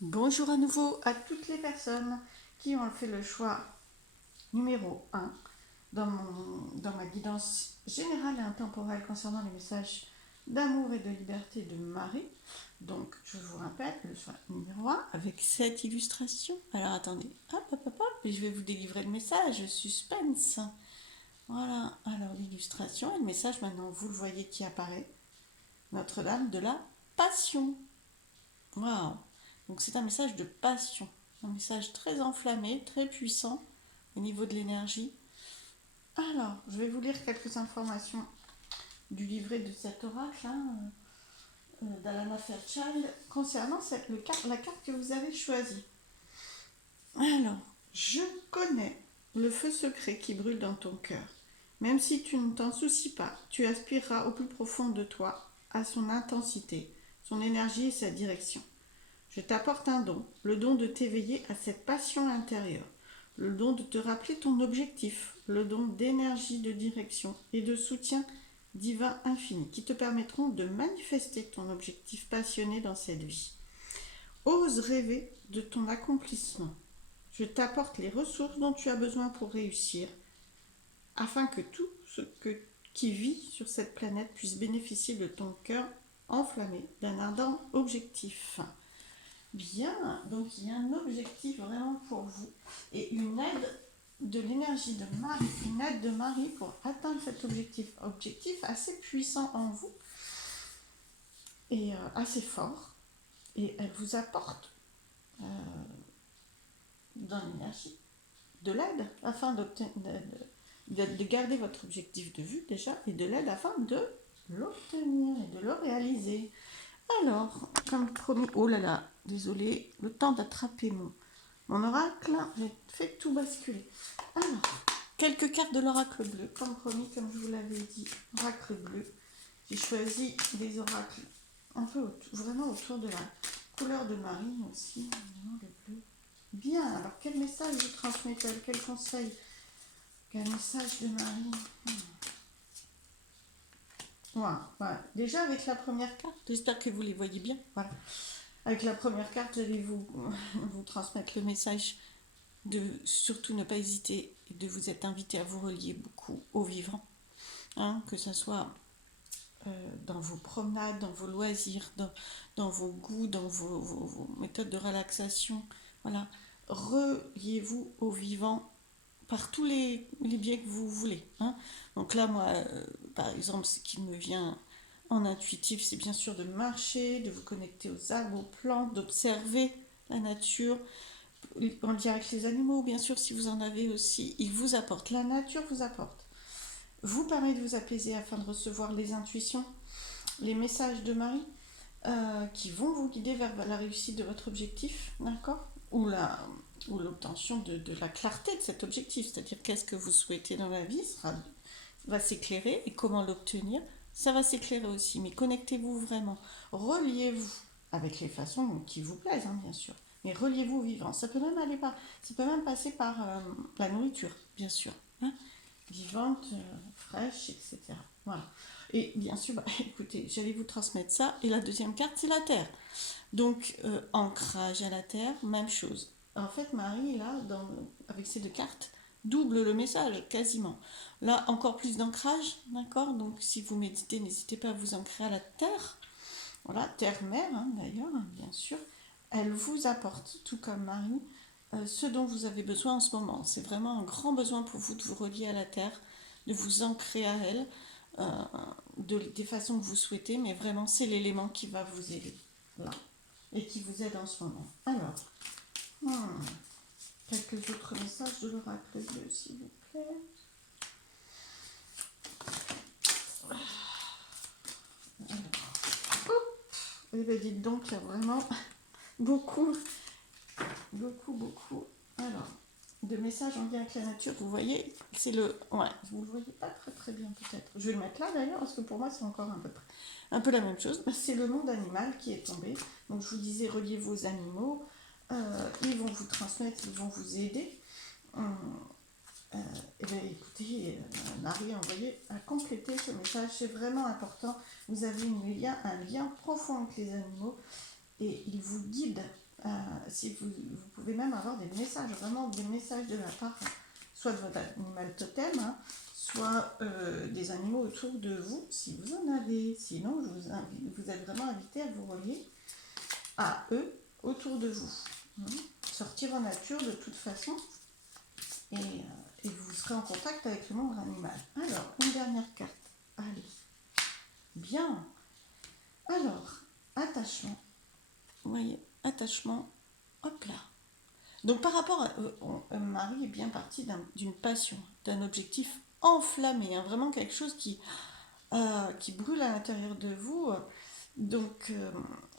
Bonjour à nouveau à toutes les personnes qui ont fait le choix numéro 1 dans ma guidance générale et intemporelle concernant les messages d'amour et de liberté de Marie. Donc, je vous rappelle le choix numéro 1 avec cette illustration. Alors, attendez, hop, hop, hop, hop, et je vais vous délivrer le message, suspense. Voilà, alors l'illustration et le message, maintenant, vous le voyez qui apparaît. Notre-Dame de la Passion. Waouh! Donc c'est un message de passion, un message très enflammé, très puissant au niveau de l'énergie. Alors, je vais vous lire quelques informations du livret de cet oracle d'Alana Fairchild concernant la carte que vous avez choisie. Alors, je connais le feu secret qui brûle dans ton cœur. Même si tu ne t'en soucies pas, tu aspireras au plus profond de toi à son intensité, son énergie et sa direction. Je t'apporte un don, le don de t'éveiller à cette passion intérieure, le don de te rappeler ton objectif, le don d'énergie, de direction et de soutien divin infini qui te permettront de manifester ton objectif passionné dans cette vie. Ose rêver de ton accomplissement. Je t'apporte les ressources dont tu as besoin pour réussir, afin que tout ce qui vit sur cette planète puisse bénéficier de ton cœur enflammé d'un ardent objectif. Bien, donc il y a un objectif vraiment pour vous et une aide de l'énergie de Marie, une aide de Marie pour atteindre cet objectif assez puissant en vous et assez fort. Et elle vous apporte dans l'énergie de l'aide afin de garder votre objectif de vue déjà et de l'aide afin de l'obtenir et de le réaliser. Alors, comme promis, oh là là, désolé, le temps d'attraper mon oracle, j'ai fait tout basculer. Alors, quelques cartes de l'oracle bleu, comme promis, comme je vous l'avais dit, oracle bleu. J'ai choisi des oracles un peu vraiment autour de la couleur de Marie aussi, le bleu. Bien, alors quel message vous transmet-elle? Quel conseil? Quel message de Marie? Voilà. Déjà avec la première carte, j'espère que vous les voyez bien. Voilà. Avec la première carte, j'allais vous transmettre le message de surtout ne pas hésiter et de vous être invité à vous relier beaucoup au vivant, que ce soit dans vos promenades, dans vos loisirs, dans vos goûts, dans vos méthodes de relaxation. Voilà, reliez-vous au vivant par tous les biais que vous voulez. Donc là, moi, par exemple, ce qui me vient en intuitif, c'est bien sûr de marcher, de vous connecter aux arbres, aux plantes, d'observer la nature, en lien avec les animaux, bien sûr, si vous en avez aussi. Ils vous apportent, la nature vous apporte. Vous permet de vous apaiser afin de recevoir les intuitions, les messages de Marie qui vont vous guider vers la réussite de votre objectif, d'accord? Ou l'obtention de la clarté de cet objectif, c'est-à-dire qu'est-ce que vous souhaitez dans la vie, va s'éclairer et comment l'obtenir, ça va s'éclairer aussi. Mais connectez-vous vraiment, reliez-vous avec les façons qui vous plaisent, bien sûr. Mais reliez-vous au vivant. Ça peut même ça peut même passer par la nourriture, bien sûr, vivante, fraîche, etc. Voilà. Et bien sûr, écoutez, j'allais vous transmettre ça. Et la deuxième carte, c'est la Terre. Donc, ancrage à la Terre, même chose. En fait, Marie, là, avec ces deux cartes, double le message, quasiment. Là, encore plus d'ancrage, d'accord? Donc, si vous méditez, n'hésitez pas à vous ancrer à la Terre. Voilà, Terre-Mère, d'ailleurs, bien sûr. Elle vous apporte, tout comme Marie, ce dont vous avez besoin en ce moment. C'est vraiment un grand besoin pour vous de vous relier à la Terre, de vous ancrer à elle, des façons que vous souhaitez, mais vraiment, c'est l'élément qui va vous aider, là, et qui vous aide en ce moment. Alors, quelques autres messages de l'oracle bleu, s'il vous plaît. Eh bien, dites donc, il y a vraiment beaucoup, alors, de messages en lien avec la nature. Vous voyez, c'est ouais, vous le voyez pas très très bien peut-être. Je vais le mettre là d'ailleurs, parce que pour moi, c'est encore un peu la même chose. C'est le monde animal qui est tombé. Donc, je vous disais, reliez vos animaux. Ils vont vous transmettre, ils vont vous aider. Eh bien, écoutez, Marie a envoyé à compléter ce message. C'est vraiment important. Vous avez un lien profond avec les animaux et ils vous guident Si vous pouvez même avoir des messages, vraiment des messages de la part, soit de votre animal totem, hein, soit des animaux autour de vous, si vous en avez. Sinon, vous êtes vraiment invité à vous relier à eux autour de vous. Sortir en nature de toute façon et vous serez en contact avec le monde animal. Alors, une dernière carte. Allez. Bien. Alors, attachement. Vous voyez, attachement. Hop là. Donc par rapport à Marie est bien partie d'une passion, d'un objectif enflammé, hein, vraiment quelque chose qui brûle à l'intérieur de vous. Donc,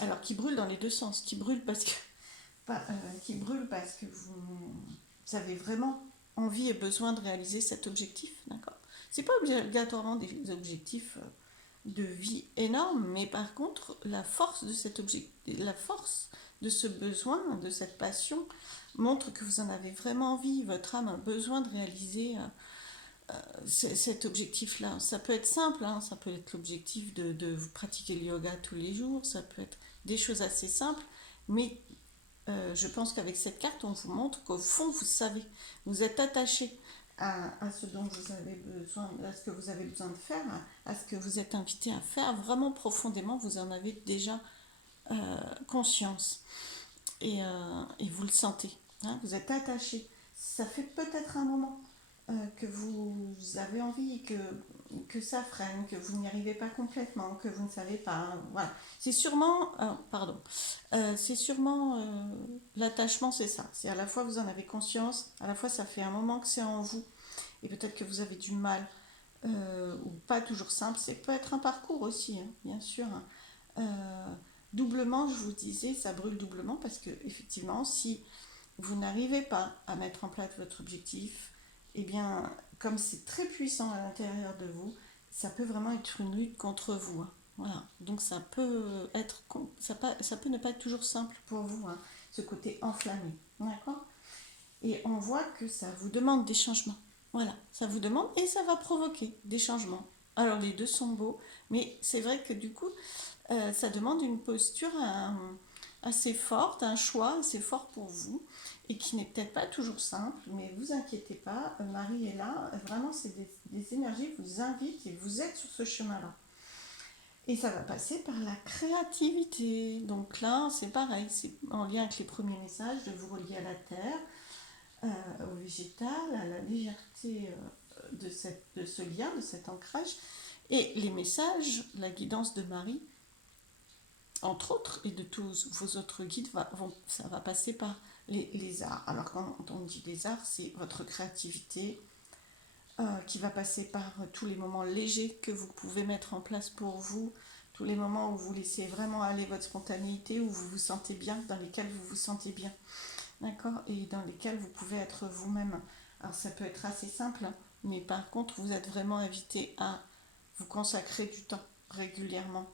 alors qui brûle dans les deux sens, qui brûle parce que vous avez vraiment envie et besoin de réaliser cet objectif, d'accord? C'est pas obligatoirement des objectifs de vie énormes, mais par contre, la force de cet objectif, la force de ce besoin, de cette passion, montre que vous en avez vraiment envie. Votre âme a besoin de réaliser cet objectif-là. Ça peut être simple, hein, ça peut être l'objectif de vous pratiquer le yoga tous les jours, ça peut être des choses assez simples, mais je pense qu'avec cette carte, on vous montre qu'au fond, vous savez, vous êtes attaché à ce dont vous avez besoin, à ce que vous avez besoin de faire, à ce que vous êtes invité à faire, vraiment profondément, vous en avez déjà conscience et vous le sentez, hein, vous êtes attaché. Ça fait peut-être un moment que vous avez envie que ça freine, que vous n'y arrivez pas complètement, que vous ne savez pas. Voilà. C'est sûrement, c'est sûrement l'attachement, c'est ça. C'est à la fois vous en avez conscience, à la fois ça fait un moment que c'est en vous, et peut-être que vous avez du mal, ou pas toujours simple. C'est peut être un parcours aussi, hein, bien sûr. Doublement, je vous disais, ça brûle doublement parce que effectivement, si vous n'arrivez pas à mettre en place votre objectif, eh bien, comme c'est très puissant à l'intérieur de vous, ça peut vraiment être une lutte contre vous, hein. Voilà. Donc ça peut être, ça peut ne pas être toujours simple pour vous, hein, ce côté enflammé, d'accord? Et on voit que ça vous demande des changements. Voilà, ça vous demande et ça va provoquer des changements. Alors les deux sont beaux, mais c'est vrai que du coup, ça demande une posture assez forte, un choix assez fort pour vous, et qui n'est peut-être pas toujours simple, mais vous inquiétez pas, Marie est là, vraiment c'est des énergies qui vous invitent et vous êtes sur ce chemin-là. Et ça va passer par la créativité. Donc là, c'est pareil, c'est en lien avec les premiers messages, de vous relier à la terre, au végétal, à la légèreté de ce lien, de cet ancrage. Et les messages, la guidance de Marie, entre autres, et de tous vos autres guides, ça va passer par les arts. Alors quand on dit les arts, c'est votre créativité qui va passer par tous les moments légers que vous pouvez mettre en place pour vous, tous les moments où vous laissez vraiment aller votre spontanéité, où vous vous sentez bien, dans lesquels vous vous sentez bien, d'accord, et dans lesquels vous pouvez être vous-même. Alors ça peut être assez simple, mais par contre, vous êtes vraiment invité à vous consacrer du temps régulièrement.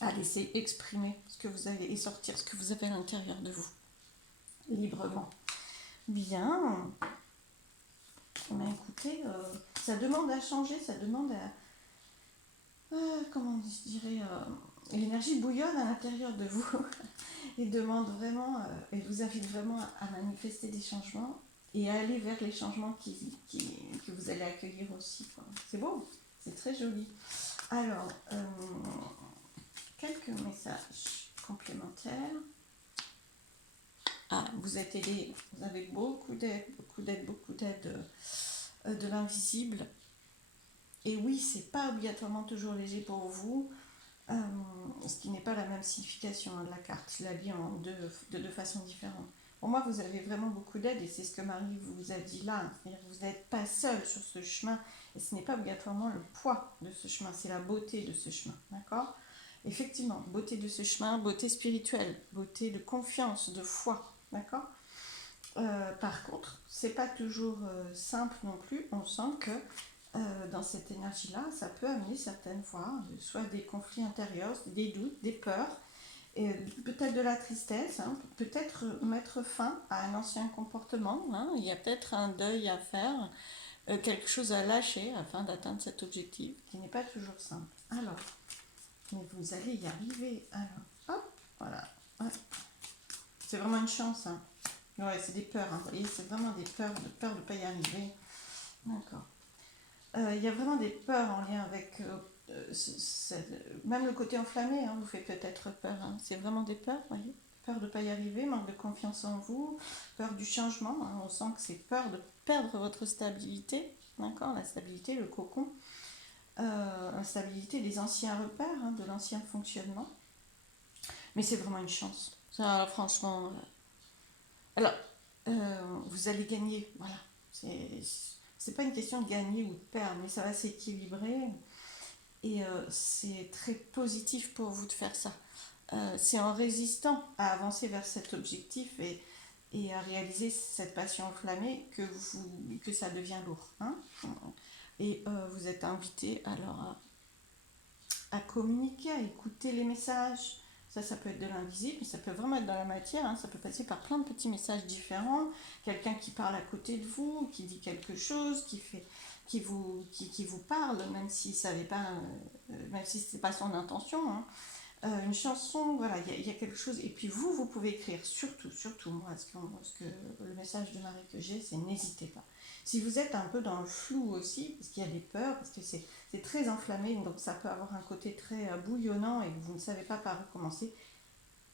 À laisser exprimer ce que vous avez et sortir ce que vous avez à l'intérieur de vous, librement. Bien. Mais écoutez, ça demande à changer, ça demande à... comment je dirais l'énergie bouillonne à l'intérieur de vous et demande vraiment, et vous invite vraiment à manifester des changements et à aller vers les changements que vous allez accueillir aussi, quoi. C'est beau, c'est très joli. Alors, quelques messages complémentaires. Ah, vous êtes aidé, vous avez beaucoup d'aide de l'invisible. Et oui, c'est pas obligatoirement toujours léger pour vous, ce qui n'est pas la même signification de la carte. Je la lis de deux façons différentes. Pour moi, vous avez vraiment beaucoup d'aide et c'est ce que Marie vous a dit là. C'est-à-dire que vous n'êtes pas seul sur ce chemin et ce n'est pas obligatoirement le poids de ce chemin, c'est la beauté de ce chemin, d'accord? Effectivement, beauté de ce chemin, beauté spirituelle, beauté de confiance, de foi, d'accord? Par contre, c'est pas toujours simple non plus. On sent que dans cette énergie-là, ça peut amener certaines fois soit des conflits intérieurs, des doutes, des peurs, et peut-être de la tristesse, hein, peut-être mettre fin à un ancien comportement, hein. Il y a peut-être un deuil à faire, quelque chose à lâcher afin d'atteindre cet objectif qui n'est pas toujours simple. Alors, mais vous allez y arriver. Alors, hop, voilà. c'est vraiment une chance. Hein. Ouais, c'est des peurs. Hein. Vous voyez, c'est vraiment des peurs de ne pas y arriver. D'accord. Il y a vraiment des peurs en lien avec même le côté enflammé, hein, vous fait peut-être peur. Hein. C'est vraiment des peurs, vous voyez. Peur de ne pas y arriver, manque de confiance en vous, peur du changement. Hein. On sent que c'est peur de perdre votre stabilité, d'accord, la stabilité, le cocon, la stabilité des anciens repères, hein, de l'ancien fonctionnement. Mais c'est vraiment une chance. Ça, franchement. Alors, vous allez gagner, voilà. C'est pas une question de gagner ou de perdre, mais ça va s'équilibrer. Et c'est très positif pour vous de faire ça. C'est en résistant à avancer vers cet objectif et à réaliser cette passion enflammée que ça devient lourd. Hein. Et vous êtes invité alors à communiquer, à écouter les messages. Ça peut être de l'invisible, mais ça peut vraiment être dans la matière. Hein. Ça peut passer par plein de petits messages différents. Quelqu'un qui parle à côté de vous, qui dit quelque chose, qui vous parle, même si même si c'est pas son intention. Hein. Une chanson, voilà, il y a quelque chose. Et puis vous pouvez écrire, surtout, moi, le message de Marie que j'ai, c'est n'hésitez pas. Si vous êtes un peu dans le flou aussi, parce qu'il y a des peurs, parce que c'est très enflammé, donc ça peut avoir un côté très bouillonnant et vous ne savez pas par où commencer,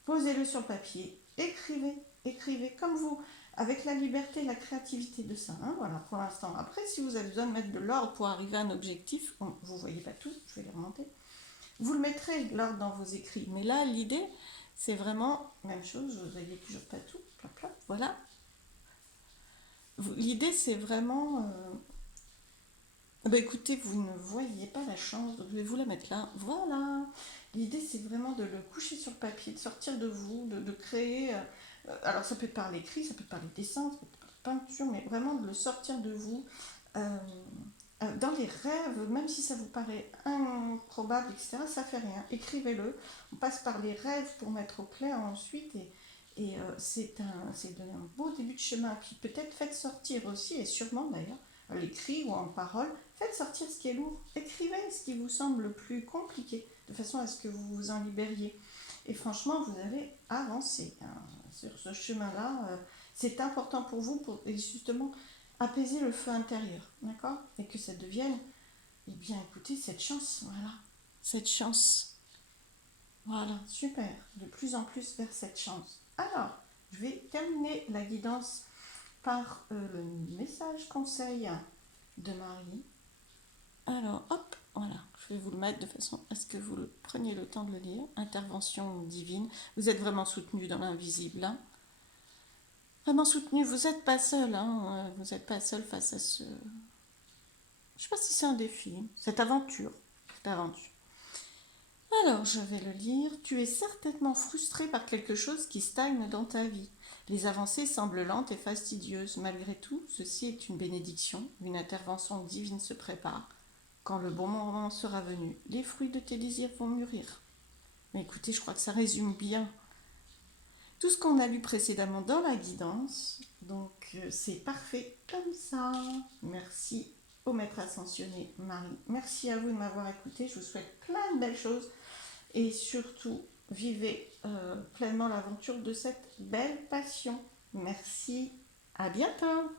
posez-le sur le papier, écrivez comme vous, avec la liberté et la créativité de ça. Hein, voilà, pour l'instant. Après, si vous avez besoin de mettre de l'ordre pour arriver à un objectif, vous ne voyez pas tout, je vais les remonter. Vous le mettrez l'ordre dans vos écrits. Mais là, l'idée, c'est vraiment, même chose, vous ne voyez toujours pas tout, voilà. L'idée, c'est vraiment... écoutez, vous ne voyez pas la chance, donc je vais vous la mettre là. Voilà. L'idée, c'est vraiment de le coucher sur le papier, de sortir de vous, de créer... alors, ça peut être par l'écrit, ça peut être par les dessins, ça peut être par la peinture, mais vraiment de le sortir de vous. Dans les rêves, même si ça vous paraît improbable, etc., ça fait rien. Écrivez-le. On passe par les rêves pour mettre au clair ensuite et c'est un beau début de chemin. Puis peut-être faites sortir aussi, et sûrement d'ailleurs, à l'écrit ou en parole, faites sortir ce qui est lourd. Écrivez ce qui vous semble le plus compliqué, de façon à ce que vous vous en libériez. Et franchement, vous allez avancer hein, sur ce chemin-là. C'est important pour vous, et justement, apaiser le feu intérieur, d'accord? Et que ça devienne, eh bien, écoutez, cette chance, voilà. Cette chance. Voilà, super. De plus en plus vers cette chance. Alors, je vais terminer la guidance par le message conseil de Marie. Alors, hop, voilà. Je vais vous le mettre de façon à ce que vous preniez le temps de le lire. Intervention divine. Vous êtes vraiment soutenu dans l'invisible, hein. Vraiment soutenu, vous n'êtes pas seul, hein. Vous n'êtes pas seul face à ce... Je ne sais pas si c'est un défi, cette aventure. Alors, je vais le lire. Tu es certainement frustré par quelque chose qui stagne dans ta vie. Les avancées semblent lentes et fastidieuses. Malgré tout, ceci est une bénédiction. Une intervention divine se prépare. Quand le bon moment sera venu, les fruits de tes désirs vont mûrir. Mais écoutez, je crois que ça résume bien tout ce qu'on a lu précédemment dans la guidance. Donc, c'est parfait comme ça. Merci au maître ascensionné Marie. Merci à vous de m'avoir écouté. Je vous souhaite plein de belles choses. Et surtout, vivez pleinement l'aventure de cette belle passion. Merci. À bientôt.